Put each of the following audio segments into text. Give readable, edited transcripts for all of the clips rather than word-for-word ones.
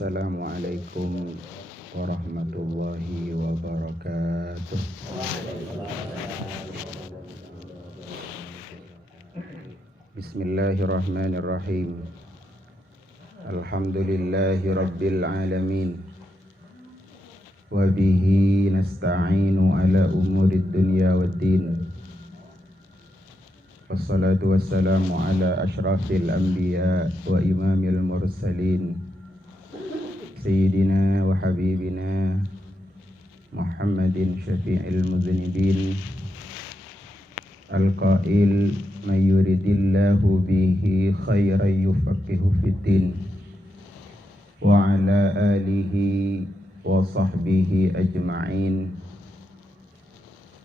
Assalamualaikum warahmatullahi wabarakatuh. Bismillahirrahmanirrahim. Alhamdulillahi rabbil alamin. Wa bihi nasta'inu ala umurid dunya waddin. Wassalatu wassalamu ala ashrafil anbiya wa imamil mursalin, Sayyidina wa habibina Muhammadin syafi'il mudhnibin, al-qail man yuridillahu bihi khairan yufaqihu fiddin, wa ala alihi wa sahbihi ajma'in.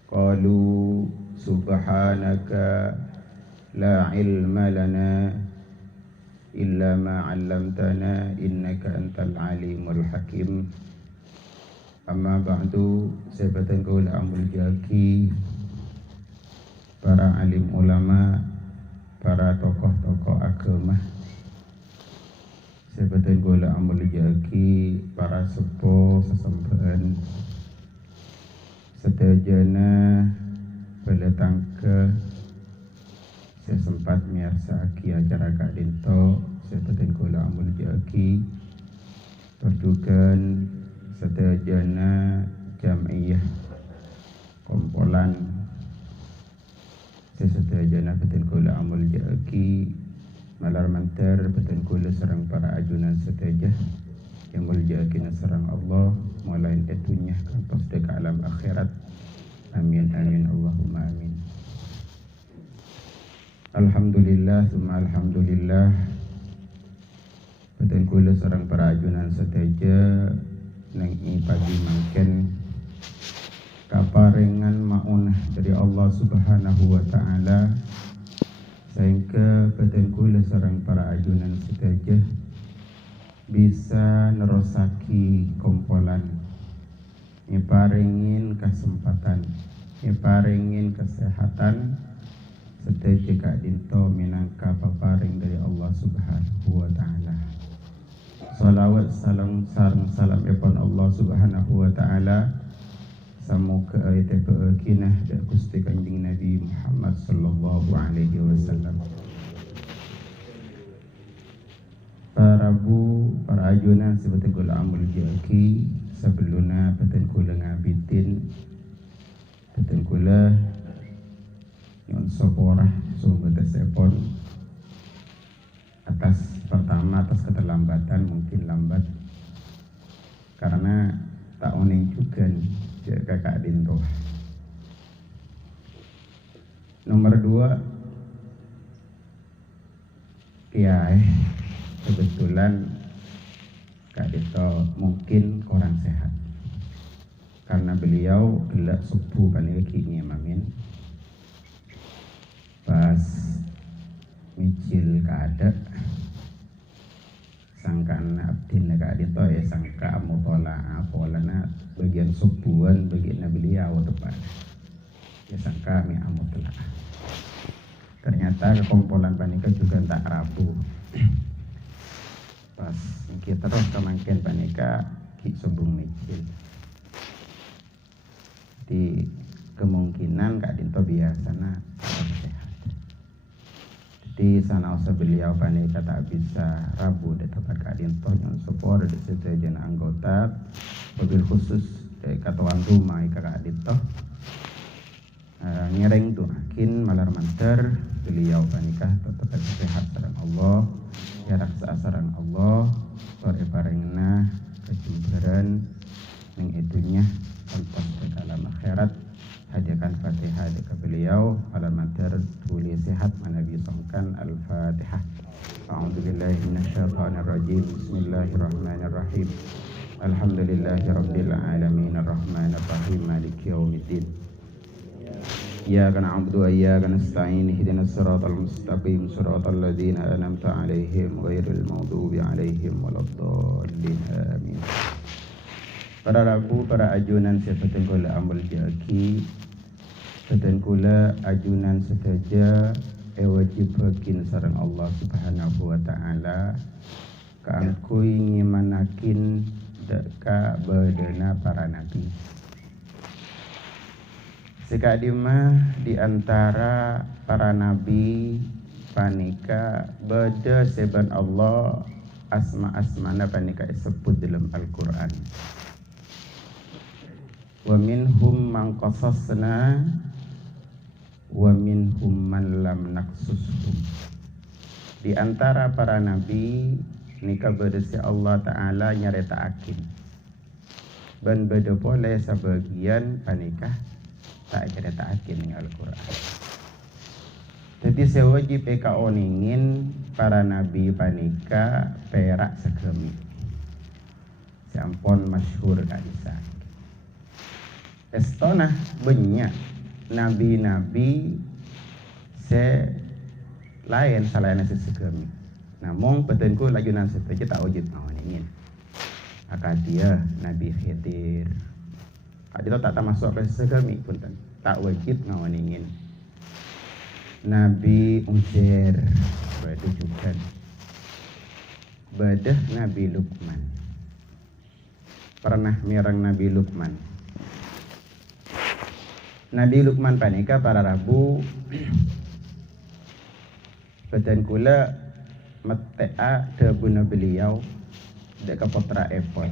Qalu subhanaka la ilma lana illa ma 'allamtana innaka antal alimul hakim. Amma ba'du, sahabatan kaul amul jaki, para alim ulama, para tokoh-tokoh agama, sahabatan kaul amul jaki, para sepuh sesembahan, sedajana pada tangke saya sempat miarsaki acara Kak Dinto, saya beten kula amul jaki, perjukan sedajana jam'iyah kompolan, saya sedajana beten kula amul jaki, malar mantar beten kula serang para ajunan sedaja yang muljaki serang Allah, mulain etunya kantos deka alam akhirat. Amin amin Allahumma amin. Alhamdulillah, summa alhamdulillah. Betul kula sareng para ajunan sedaja nang pagi mangken kaparingan maunah dari Allah Subhanahu wa taala, sehingga betul kula sareng para ajunan sedaja bisa nerosaki kompolan, nyeparingin kesempatan, nyeparingin kesehatan, sedaya Kak Dinto minangka paparing dari Allah Subhanahu wa taala. Salawat salam sareng salam epon Allah Subhanahu wa taala samoga ayat kinah da Gusti Kanjeng Nabi Muhammad sallallahu alaihi wasallam. Para bu, para ajunan sebetul kula amul jaki, sebelumnya betul kula ngabitin, betul kula yang soporah sungguh tersepon atas keterlambatan, mungkin lambat karena tak oning juga Kakak Dinto. Nomor 2, kebetulan Kak Dinto mungkin kurang sehat karena beliau gelak subuh paniki mamin pas micil kada sangkan abdin Kak Dinto sangka mutola polana bagian subuhan bagian beliau depan sangka mi amutla. Ternyata kekompolan panika juga tak rabu. Pas kita terus kemangkin panika ki subuh micil. Di kemungkinan Kak Dinto biasanya sehat. Di sana usah beliau panika tak bisa rabu di tempat Kak Dinto yang support di sejajan anggota mobil khusus dari katuan rumah Kak Dinto ngereng doakin malar mantar beliau panika tetap sehat sareng Allah ya raksa sareng Allah sore parengna kejemberan yang itunya tanpa dalam akhirat. Hadiahkan Fatihah ke beliau malar mantar tulis sehat Nabi songkan Al-Fatihah. A'udzubillahi minasyaitonirrajim. Bismillahirrahmanirrahim. Alhamdulillahirabbil alamin arrahmanir rahim maliki yaumiddin. Iyyaka na'budu wa iyyaka nasta'in ihdinas siratal mustaqim siratal ladzina an'amta 'alaihim ghairil maghdubi 'alaihim waladdallin. Amin. Para rabu, para ajunan sepeten kula amul jaki, sepeten kula ajunan sedaja wajib bakin sareng Allah Subhanahu wa taala kaangkui ngimanakin deka bedena para nabi. Sikadima di antara para nabi panika beda seban Allah asma-asmana panika disebut dalam Al-Quran. Wa minhum man qasasna wa minhum man lam naqsushum. Di antara para nabi nika beda si Allah Ta'ala nyaretaakin. Dan beda boleh sebagian panika tak nyaretaakin ning Al-Quran. Jadi sewajib eka oningin para nabi panika perak segemi. Sampun masyhur kadisa. Estona banyak nabi-nabi se lain salayan segemi. Namun petengku lajunan setuju tak wajib oningin. Akadia Nabi Khidir. Kadito tak termasuk ke segemi pun tak wajib ngawoningin. Nabi Uzair bedah juga. Bedah Nabi Luqman. Pernah mirang Nabi Luqman. Nabi Luqman panika para rabu beten kula metea debuna beliau deka putra Efod.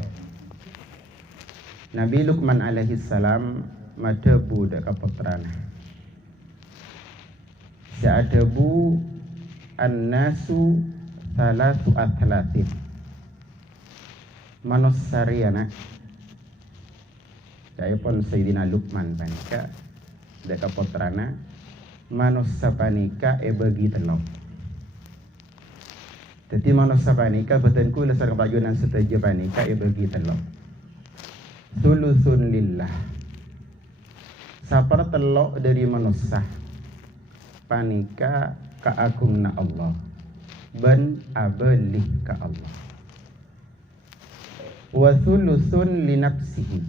Nabi Luqman alaihi salam madebu deka putrana. Sa'adabu an-nasu salatu atlatin. Manussariana. Saya pun Sayyidina Luqman panika deka putrana manusia panika bagi telok. Jadi manusia panika betenku lesar kebajunan setuju panika bagi telok. Sulusun lillah. Sapar telok dari manusia panika kaagungna Allah ban abelih ka Allah. Wa sulusun li nafsihi.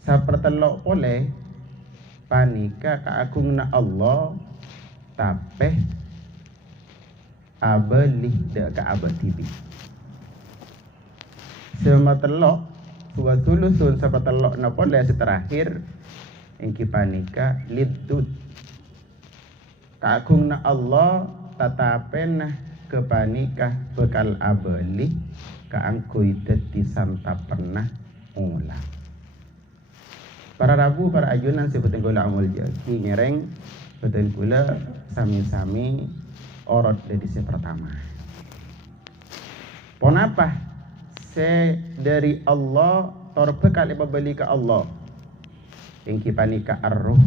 Sapar telok boleh panika kaagungna Allah tapeh abelih de ka abatibi. Semua telok wa sulusun sapar telok na boleh terakhir engki panika lidud kaagungna Allah tatapen kepanikah bekal abeli kaangkui dadi santa pernah ulah. Para rabu para ajunan sebutin gula amul jaki ngereng betul gula sami-sami orot dari si pertama. Pon apa? Se dari Allah torbekal ibabeli ke Allah. Engki panika arruh.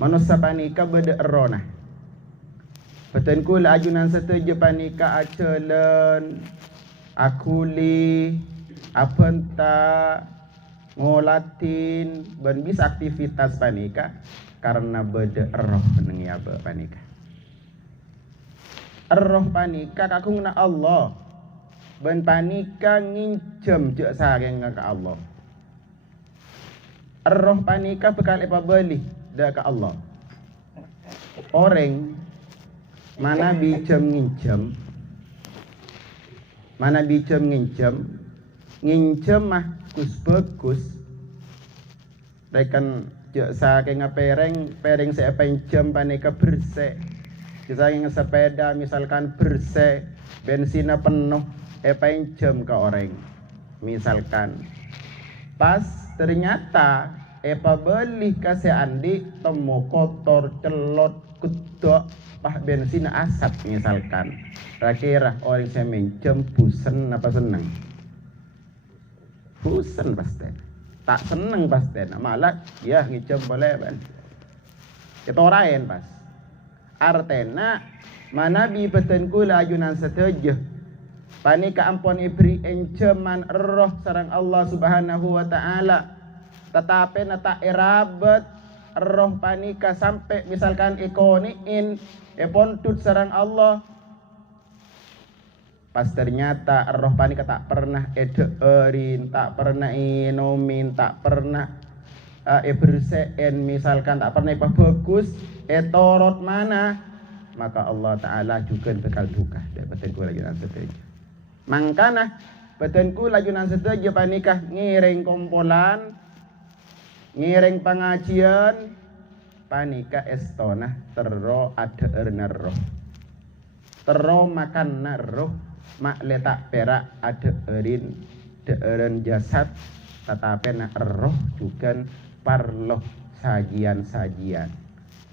Manusia panika beda erona. Betul kula ajunan setuju panika acelen, akuli, apenta, ngolatin, ben bisa aktivitas panika karena beda eroh neng ya panika. Eroh panika kakungna Allah, ben panika ngincem jek sareng ke Allah. Eroh panika bekal apa beli dah ke Allah. Orang mana bicem ngincem, mana bicem ngincem mah kus bagus. Rekan jek saking pereng saya pencem panika bersih. Saking sepeda misalkan bersih, bensinnya penuh, pencem ke orang. Misalkan pas ternyata beli kasih andi temu kotor celot kedok pah bensin asap misalkan. Kira orang saya mencem busen apa seneng? Busen pasti. Tak seneng pasti. Malah ya ngicem boleh ban. Itu orang pas. Artena mana bi petengku lajunan setuju. Panika ampun ibri enceman roh sarang Allah Subhanahu wa taala. Tetapi nata irabat roh panika sampai misalkan ikoniin pontut sarang Allah. Pas ternyata roh panika tak pernah edeerin, tak pernah inomin, tak pernah bersein misalkan tak pernah bagus torot mana, maka Allah Ta'ala juga bekal duka. Dapat gue lagi nanti. Mangkana petenku lajunan setuju panikah ngiring kompolan, ngiring pengajian, panika estona terro ada erneroh, terro makan naroh, mak letak perak ada erin, deeren jasad, tetapi na roh juga parloh sajian-sajian,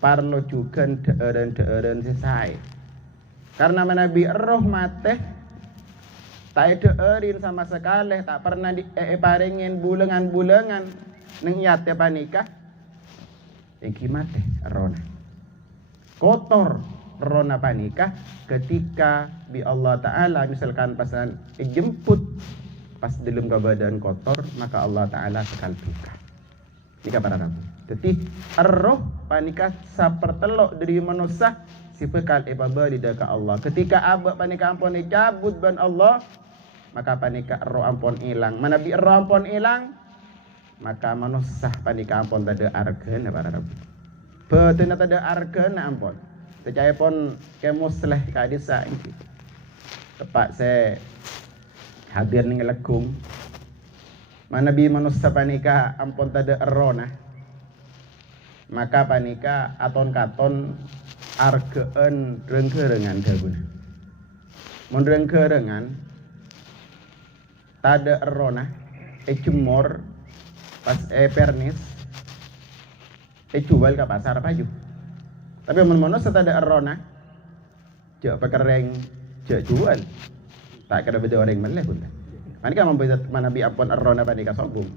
parloh juga deeren selesai. Karena Nabi roh mate, tak ada erin sama sekali, tak pernah diparingin bulengan-bulengan, neng yate panika, mate rona, kotor rona panika ketika bi Allah Ta'ala misalkan pasan jemput pas dalam keadaan kotor maka Allah Ta'ala sekal buka. Nika para rabu. Jadi roh panika sapertelok dari manusia si pekal ibabah di dekat Allah. Ketika abak panika ampun dicabut ban Allah, maka panika roh ampun hilang. Mana bi roh ampun hilang, maka manusia panika ampun tada argen para rabu. Betul tada argen ampun. Percaya pun kemusleh kadisa ini. Tepat saya hadir ning lekung. Mana bi manusia panika ampun tada erona. Maka panika aton katon argeen rengkerengan dabun. Mun rengkerengan tada erona cemor pas pernis jual ke pasar paju. Tapi manusia tada erona jek pekereng jek jual. Tak kena beda orang meleh pun. Panika membuat mana bi ampun erona panika sombong.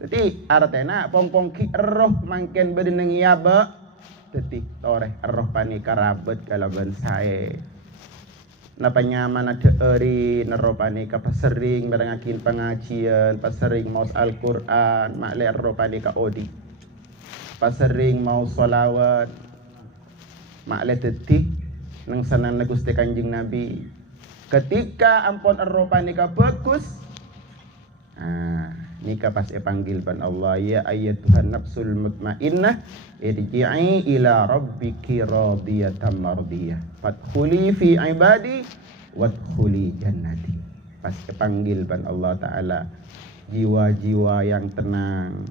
Jadi artinya pongpong ki roh mangken bedeneng yaba. Jadi toreh roh panika rabet kalaban sae. Napa nyaman ada eri roh panika pasering barengakin pengajian, pasering maus Al-Qur'an, makle roh panika odi. Pasering mau solawat, makle detik nang sanan Gusti Kanjeng Nabi. Ketika ampun roh panika bagus, nika pas panggil ban Allah, ya ayyatuhan nafsul mutmainnah irji'i ila rabbiki radiyatan mardiyah fadkhuli fi ibadi wadkhuli jannati. Pas panggil ban Allah Ta'ala, jiwa-jiwa yang tenang,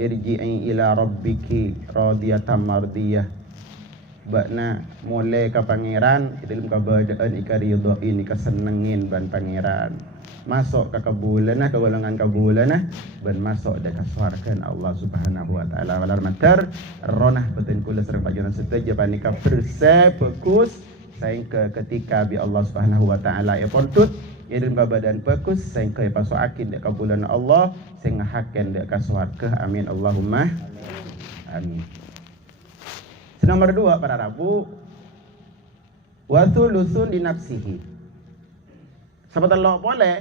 irji'i ila rabbiki radiyatan mardiyah, bakna mulai ke pangeran dalam keberadaan ika ridho ini kesenengin ban pangeran, masuk ke kebulan ke golongan kebulan ban masuk ke surga Allah Subhanahu wa taala. Walar matar ronah betul kula serang pajunan setuju panika bersih bagus sehingga ketika bi Allah Subhanahu wa taala ya pontut ya dalam keadaan bagus sehingga pasuk akin dek kebulan Allah sehingga haken dek ke surga. Amin Allahumma amin. Nomor 2 para rabu, wa thuluthun di nafsihi. Sebetul boleh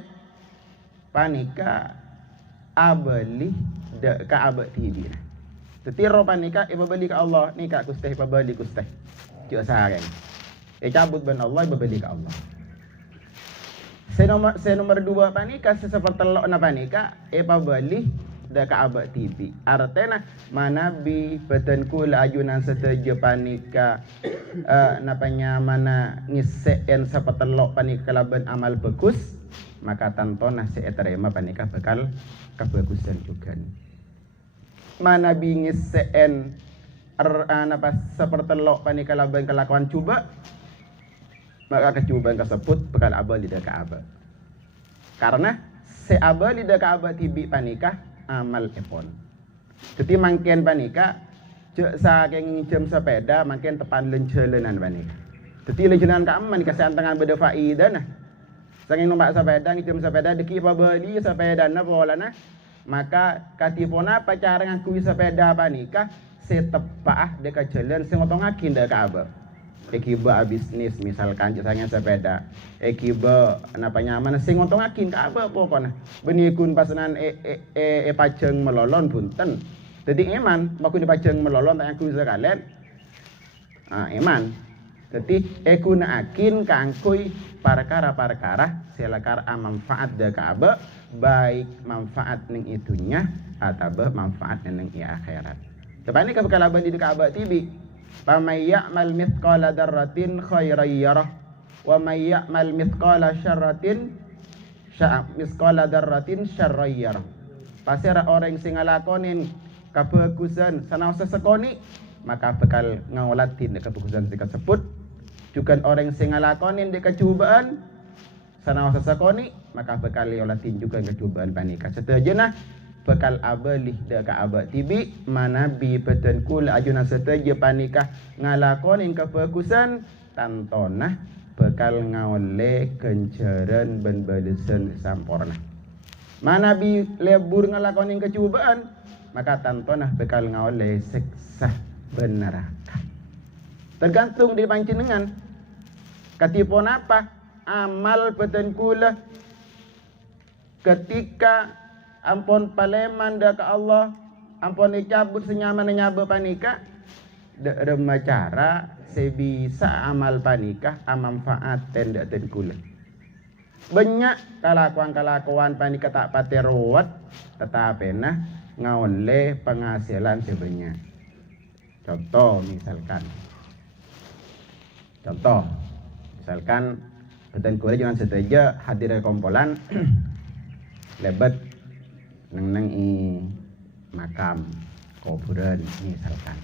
panika abali de ka abad tibi. Tetiro panika ibabali ka Allah, nika kusteh ibabali kusteh. Jo sareng. Cabut ban Allah ibabali ka Allah. Se nomor 2 panika sepertelok na panika ibabali da kaabak tibi. Artinya mana bi petenku lajunan setuju panika napanya mana ngiseen sepetelok panika kalaban amal bagus, maka tantona seeterema panika bakal kebagusan juga. Mana bi ngiseen napa sepertelok panika kalaban kelakuan cuba, maka kecubaan tersebut bakal abal di kaabak. Karena seabal di kaabak tibi panika amal epon. Jadi mangken panika cek saking jam sepeda mangken tepan lencelenan panika. Jadi lencelenan ka aman kasan tangan beda faida nah. Saking numpak sepeda jam sepeda deki apa beli sepeda na bolana maka katipona pacar ngakui sepeda panika setepah dekat jalan sing otongakin dek abah. Ekiba bisnis misalkan jasanya sepeda, ekiba napa nyaman sing ngontongakin ka apa pokoknya benikun pasanan pajeng melolon punten. Jadi eman makun pajeng melolon tak aku sekalian. Eman. Jadi ekunaakin kangkui perkara-perkara selakar manfaat de ka apa baik manfaat ning itunya atau manfaat ning akhirat. Kepani ka bekalaban di ka tibi. Pamay ya'mal mithqala darratin khairan yarah wa may ya'mal mithqala dzarratin syarran yarah. Pasira orang sing ngalakonin kabagusan sanaosa sekoni maka bakal ngawalatin kabagusan tersebut. Juga orang sing ngalakonin di kecubaan sanaosa sekoni maka bakal ngawalatin juga kecubaan panika. Setajana bakal abelih deka abad tibi manabi peten kul ajuna setaja panika ngalakonin kabagusan tantonah bakal ngawale kenceran ben balesan sampurna. Manabi lebur ngalakonin kecubaan maka tantonah bakal ngawale siksa ben neraka. Tergantung di panjenengan katipun apa amal peten kula ketika ampun paleman dah ke Allah, ampun dicabut senyaman nyaba panika, derma cara sebisa amal panika amanfaat tenda kula. Banyak kelakuan panika tak pati ruwet, tetapi nah ngawale penghasilan sebanyak. Contoh misalkan peten kula jangan setuju hadir kompolan lebat neng i makam kuburan misalkan.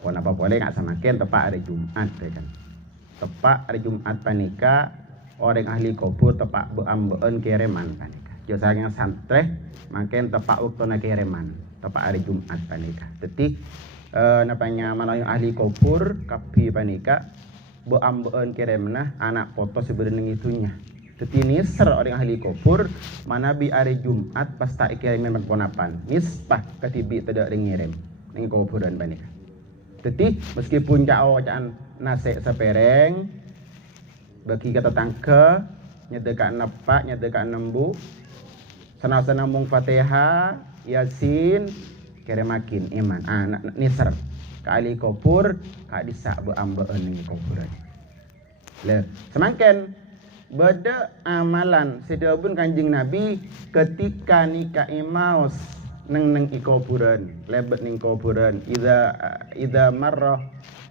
Kenapa boleh nggak samakin tepat hari Jumat kan? Tepat hari Jumat panika orang ahli kubur tepat beambeun kiriman panika. Josanya santre makin tepat waktu kiriman tepat hari Jumat panika. Jadi napanya mana yang ahli kubur kapi panika beambeun kirimna anak foto sebenarnya itunya. Jadi nisr orang ahli kubur mana bi hari Jumat pas tak kirim ponapan nisbah ketibi tidak ngirim ning kuburan panika. Jadi meskipun jauh wacaan nasi sepereng bagi kata tangke nyedekan nepak nyedekan nembu sana-sana mung Fatihah Yasin kiremakin iman anak nisr ka ahli kubur ka disak beambeun ning kuburan. Le semakin beda amalan sedabun Kanjeng Nabi ketika nikah imaus neng kuburan lebet ning kuburan idza marra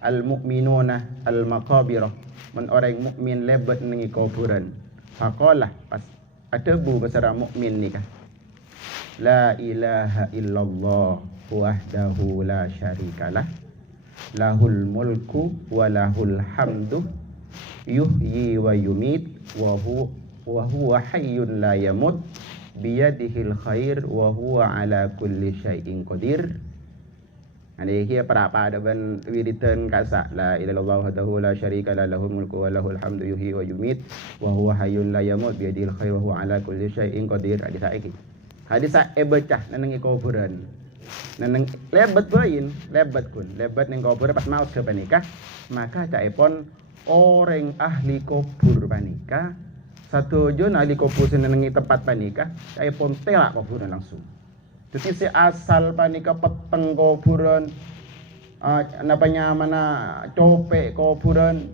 al mu'minuna al maqabirah men orang mukmin lebet ning kuburan faqalah pas adebu basara mukmin nikah la ilaha illallah wahdahu la syarikalah lahul mulku wa lahul hamdu yuhyi wa yumit wa huwa hayyun la yamut biyadihil khair wa huwa ala kulli syai'in qadir. Ani kia para ada ban wiritan kasa la ilaha illallah wahdahu la syarika la lahul mulku wa lahul hamdu yuhyi wa yumit wa huwa hayyun la yamut biyadihil khair wa huwa ala kulli syai'in qadir. Hadis saiki. Hadis sae bacah nang kuburan. Nang lebet bayin, lebet ning kuburan pas maut ke panika, maka caipun orang ahli kubur panika satu jon ahli kubur senengi tempat panika saya pun telak kuburan langsung. Jadi si asal panika peteng kuburan napanya mana copek kuburan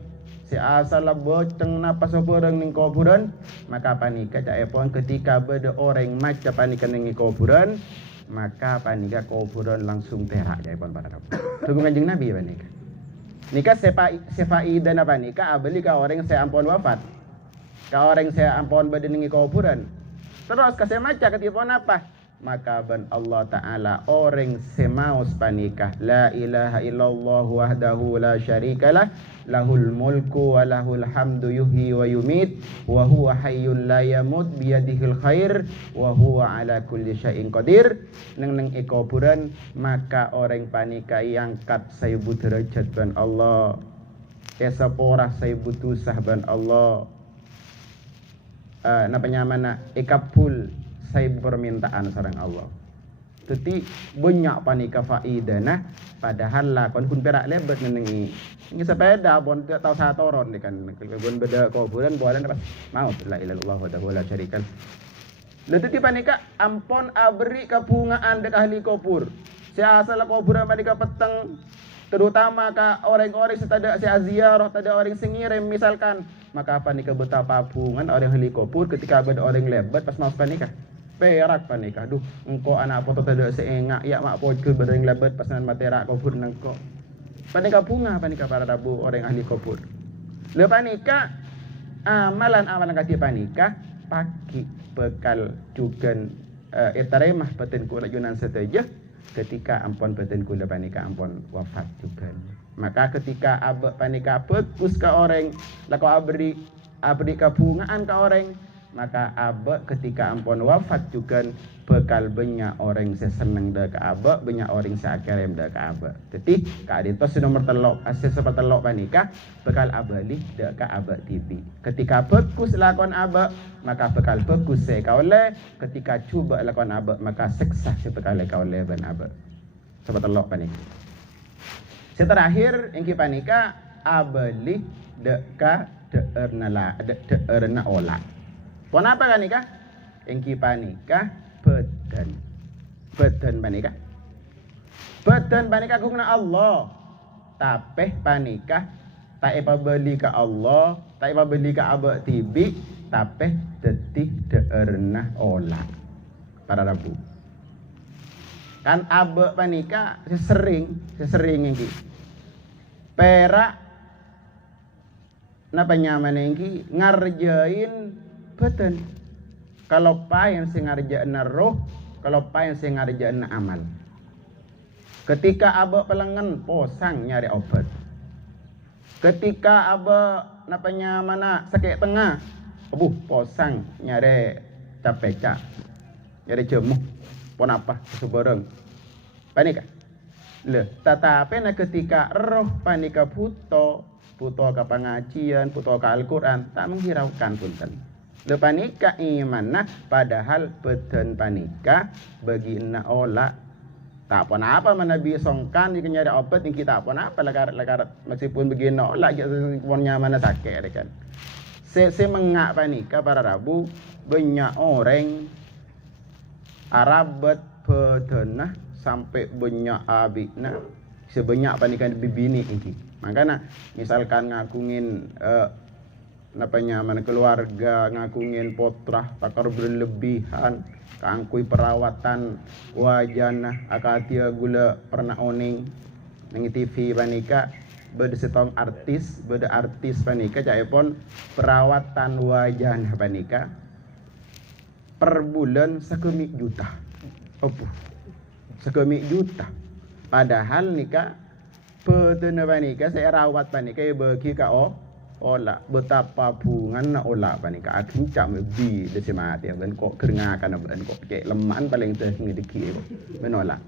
si asal boceng napas kuburan ning kuburan maka panika saya pun ketika beda orang maca panika ning kuburan maka panika kuburan langsung terak saya pun pada tunggu Kanjeng Nabi panika. Nika sefaida apa nika abeli ka orang saya ampun wafat. Ka orang saya ampun badeningi kuburan. Terus ka saya maca ketipun apa? Maka ban Allah Ta'ala orang semaus panikah la ilaha illallah wahdahu la syarikalah lahul mulku wa lahul hamdu yuhyi wa yumit wa huwa hayyun la yamut biyadihil khair wa huwa ala kulli syai'in qadir. Neng kuburan maka orang panika angkat 1000 derajat ban Allah esaporah 1000 tusah ban Allah napanya mana ikapul 1000 permintaan sareng Allah. Jadi banyak panika faidana padahal lah kon kun perak lebet nengi ini sepeda bon tau satoron kan bon beda kuburan bolan pas mau la ilaha illallah wa la syarikal. Lalu panika ampon abri kabungaan dek ahli kubur. Si asal kuburan panika peteng terutama ka orang-orang setada si ziarah tada orang singirim misalkan maka panika betapa bungan orang ahli kubur ketika ada orang lebet pas mau panika perak panika duh engko anak foto tada seengak ya mak pojke bereng lebet pas nan materak kubur nengko panika bunga panika para rabu orang ahli kubur Lepas nikah amalan-amalan kati panikah pagi bekal juga etarimah peten kula junan seteja ketika ampun peten kula panikah ampun wafat juga. Maka ketika abek panikah pekus ke orang lako abri kabungaan ke orang, maka abek ketika ampun wafat juga bekal banyak orang seseneng dah ke abek, banyak orang seakerem dah ke abek. Jadi kadin tos nomor telok ases seperti telok panikah bekal abeli dah ke abek TV. Ketika pekus lakon abek maka bekal pekus se kaule, ketika cuba lakon abek maka seksa se bekal kaule ban abek. Seperti telok panikah. Terakhir engki panika abeli deka deerna ola. Pon apa kan nikah? Engki panika beden panika. Beden panika guna Allah. Tapeh panika tak apa beli ke Allah, tak apa beli ke abek tibi, tapeh detih deerna ola. Para Rabu. Kan abek panika sesering engki. Perak napa nyaman engki ngarjain beten. Kalau payen sing ngarjain roh, kalau payen sing ngarjain amal. Ketika abek pelengan posang nyari obat. Ketika abek napa nyamana sakit tengah, posang nyari capeca. Nyari jemuh. Pon apa sebarang. Panika. Tetapi ketika roh panika puto ke pengajian, puto ke Al-Quran, tak menghiraukan punten. Panika iman padahal beden panika bagi na ola tak pun apa manabi songkan jika nyari obat yang kita pun apa lakarat meskipun begini ola pun nyaman sakit kan. Se mengak panika para Rabu banyak orang Arabet bedenah sampai banyak abikna sebanyak panikan bibini ini. Makanya misalkan ngakungin keluarga, ngakungin potrah takar berlebihan, kangkui perawatan wajana akatia gula pernah oning nang TV panika beda setong artis panika jaipun perawatan wajana panika per bulan 1 juta. Sekemik juta. Padahal nikah petena panika saya rawat panika bagi ka ola betapa bungan na ola panika akincam bi de semati ben kok kerengakan ben kok cek leman paling teh ngidiki menolak.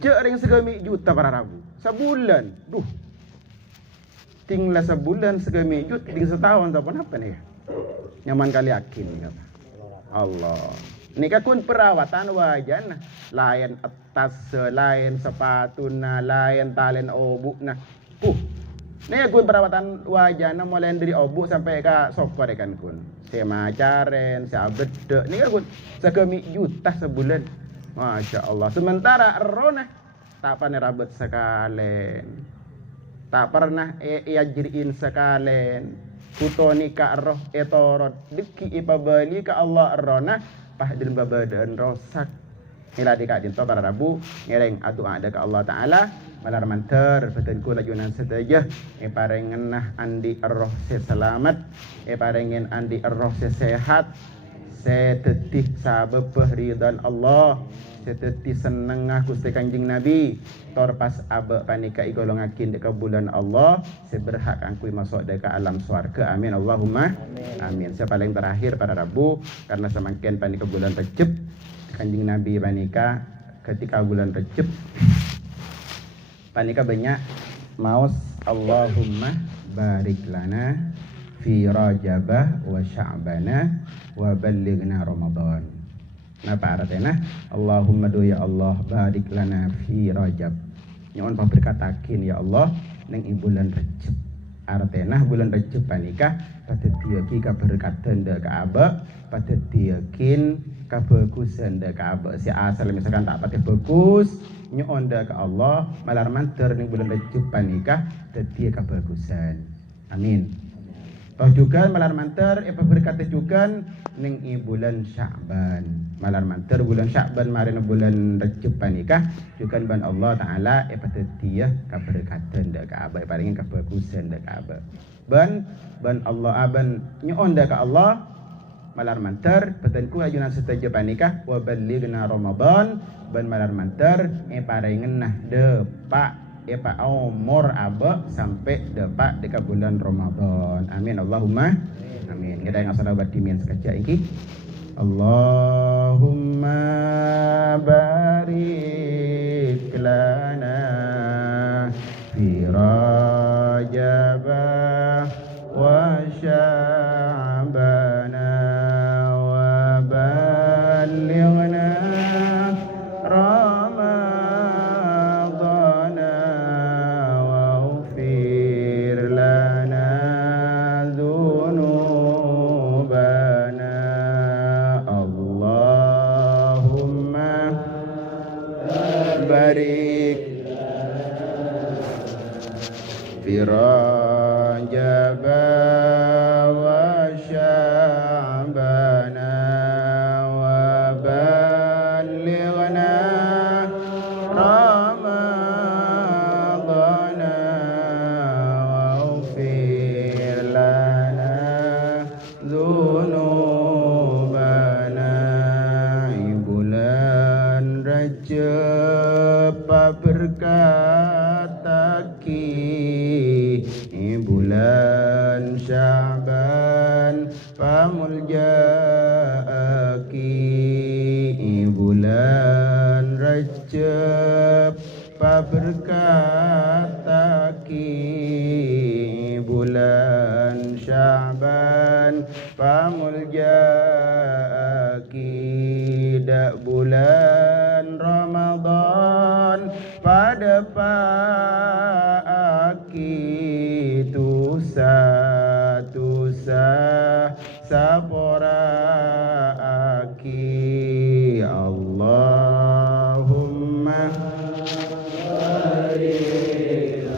Cek ring sekemik juta para Rabu. Sebulan. Tinggal sebulan sekemik juta ting setahun apa apa nih. Nyaman kali yakin ni kata. Allah. Nikah kun perawatan wajan lain atas lain sepatuna lain talen obuk nah ni kun perawatan wajan mulai dari obuk sampai ke sofa kan kun semacaren sabede ni kun sekemik juta sebulan. Masya Allah. Sementara rona tak pernah rabet sekalen, tak pernah iajriin sekalen puto nikah roh etorot deki ipabali ke Allah rona pahdin babadan rosak ila dikak dinto para Rabu ngereng atu ada ke Allah Ta'ala malar manter betenku lajunan sedaja parengenah andi roh selamat parengen andi roh sehat setetih sabepeh ridhan Allah setetih senengah Gusti Kanjeng Nabi torpas abe panika igolongakin deka bulan Allah seberhak angkui masuk deka alam swarga amin Allahumma amin. Paling terakhir pada Rabu karena semakin panika bulan Recep Kanjeng Nabi panika ketika bulan Recep panika banyak maus Allahumma barik lana fi Rajabah wa Sya'bana wa ballighna Ramadan. Napa artinya? Allahumma do ya Allah barik lana fi Rajab. Nyon paberkatakin ya Allah ning bulan Recep. Artinya bulan Recep panika patetiaki kaberkatan da Ka'bah, patetiakin kabagusan da Ka'bah. Si asal misalkan tak pati bagus nyon da ka Allah malar manter ning bulan Recep panika tetia kabagusan. Amin. Toh juga malar manter berkata juga ning bulan Sya'ban. Malar manter bulan Sya'ban marina bulan Recep panika juga ban Allah Ta'ala patetiah kaberkatan da Ka'bah paringin kabagusan da Ka'bah. ban Allah aban nyonda ka Allah malar mantar petenku ajunan setuju panikah wa ballighna Ramadan ban malar mantar parengen nah depak pa umur aba sampai depak deka bulan Ramadan. Amin Allahumma amin. Kita yang asal obat dimin sekejap iki. Allahumma barik lana fi Rajab wa Sya'bana wa ballighna Ramadana waghfir lana dzunubana. Allahumma barik fi Rajab wa Sya'bana wa ballighna Ramadana waghfir lana dzunubana. Bulan Rajab berkata ki bulan Sya'ban pamuljaki bulan Rajab berkata ki bulan Sya'ban pamuljaki dak bulan Ramadan pada aki tusa sapora aki. Allahumma barik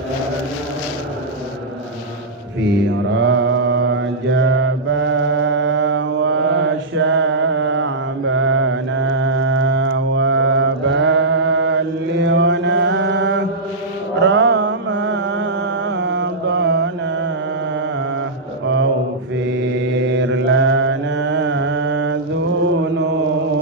fi Rajab wa Sya'bana wa ballighna Ramadana waghfir lana dzunubana.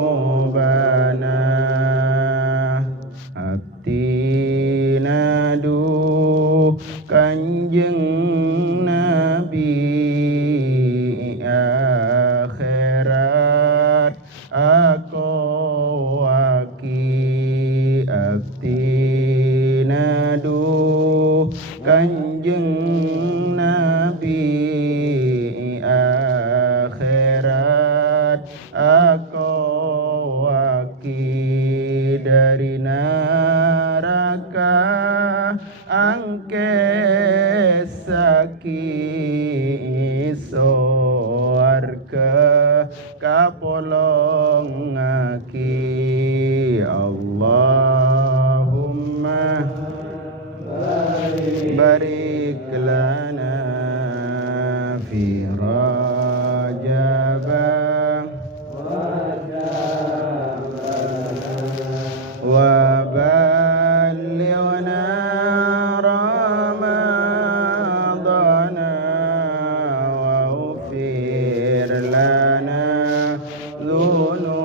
Abdi nadu Kanjeng Nabi akhirat aku waki. Abdi nadu Kanjeng Nabi akhirat aku waki. Dari neraka angke saki suarga kapolong aki. Allahumma barik lana fi Rajab wa ballighna Ramadana waghfir lana dzunubana.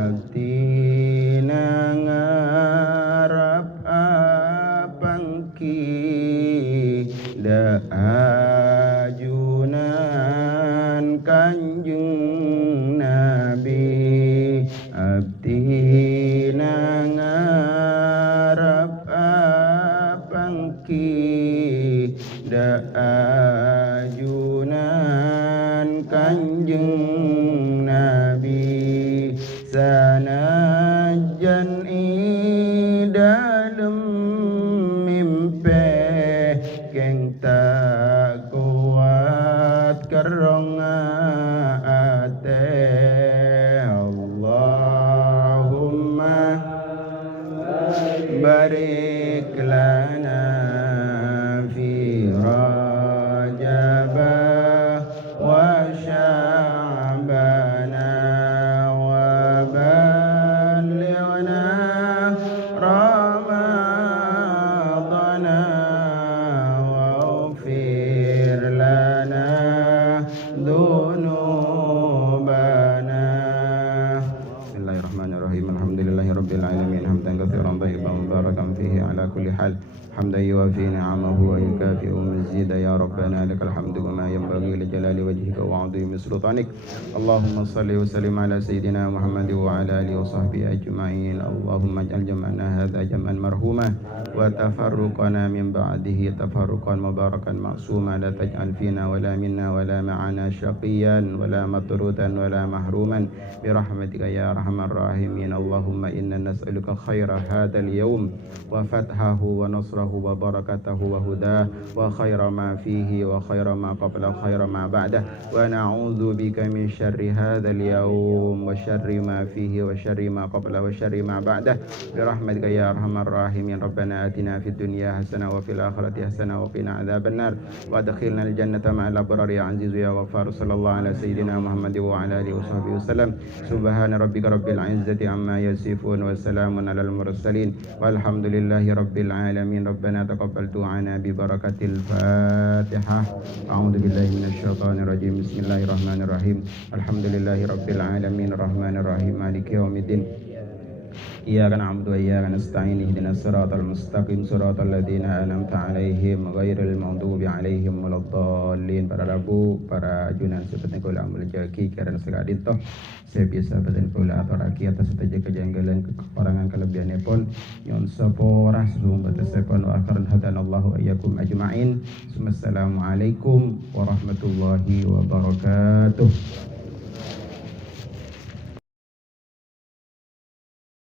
Abdina ngarap apangki da ajunan Kanjeng Nabi. Abdina ngarap apangki da ajunan Kanjeng Nabi. Sanajan dalem mimpi keng tak kuat kerong ate. Allahumma barik lana fi Rajab wa Sya'bana wa ذنوبنا. بسم الله الرحمن الرحيم. الحمد لله رب العالمين حمدا كثيرا طيبا مباركا فيه على كل حال، حمدا يوافي نعمه ويكافئ مزيدا. يا ربنا لك الحمد كما ينبغي لجلال وجهك وعظيم سلطانك. اللهم صل وسلم على سيدنا محمد وعلى اله وصحبه اجمعين. اللهم اجعل جمعنا هذا جمعا مرحوما وتفرقنا من بعده تفرقا مباركا معصوما. لا تجعل فينا ولا منا ولا معنا شقيا ولا مطرودا ولا محروما برحمتك يا ارحم الراحمين. اللهم انا نسالك خير هذا اليوم وفتحه ونصره وبركته وهداه وخير ما فيه وخير ما قبله وخير ما بعده، ونعوذ بك من شر هذا اليوم وشر ما فيه وشر ما قبله وشر ما بعده برحمتك يا ارحم الراحمين. ربنا آتنا في الدنيا حسنة وفي الآخرة حسنة وقنا عذاب النار وادخلنا الجنة مع الأبرار يا عزيز يا غفار. صلى الله على سيدنا محمد وعلى آله وصحبه وسلم. سبحان ربك رب العزة عما يصفون وسلام على المرسلين والحمد لله رب العالمين. ربنا تقبل دعانا ببركة الفاتحة. أعوذ بالله من الشيطان الرجيم. بسم الله الرحمن الرحيم. الحمد لله رب العالمين الرحمن الرحيم مالك يوم الدين. إياك نعبد وإياك نستعين. اهدنا الصراط المستقيم صراط الذين أنعمت عليهم غير المغضوب عليهم ولا الضالين. Para rabu, para ajunan seperti kula amal jaki karena sekali toh saya biasa badan kula atau rakyat atas saja kejanggalan kekurangan kelebihan pun nyon sapora sebelum batasipun wa akhiran hadanallahu ayyakum ajma'in. Assalamualaikum warahmatullahi wabarakatuh.